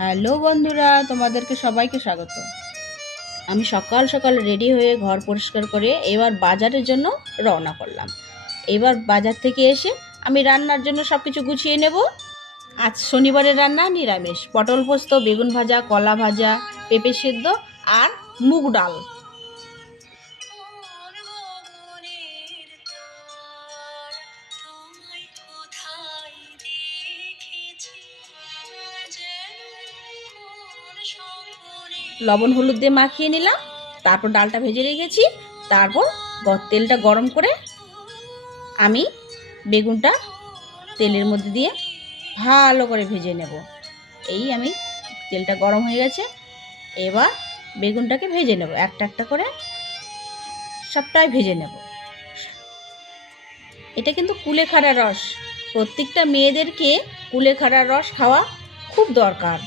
Hello বন্ধুরা, তোমাদেরকে সবাইকে স্বাগত। আমি সকাল সকাল রেডি হয়ে ঘর পরিষ্কার করে এবার বাজারের জন্য রওনা করলাম। এবার বাজার থেকে এসে আমি রান্নার জন্য সব কিছু গুছিয়ে নেব। আজ শনিবারের রান্না নিরামিষ, পটল পোস্ত, বেগুন ভাজা, কলা ভাজা, পেঁপে সেদ্ধ আর মুগ ডাল। লবণ হলুদ দিয়ে মাখিয়ে নিলাম, তারপর ডালটা ভেজে রেখেছি। তারপর তেলটা গরম করে আমি বেগুনটা তেলের মধ্যে দিয়ে ভালো করে ভেজে নেব। আমি তেলটা গরম হয়ে গেছে, এবার বেগুনটাকে ভেজে নেব, একটা একটা করে সবটাই ভেজে নেব। এটা কিন্তু কুলেখাড়া রস, প্রত্যেকটা মেয়েদেরকে কুলেখাড়া রস খাওয়া খুব দরকার।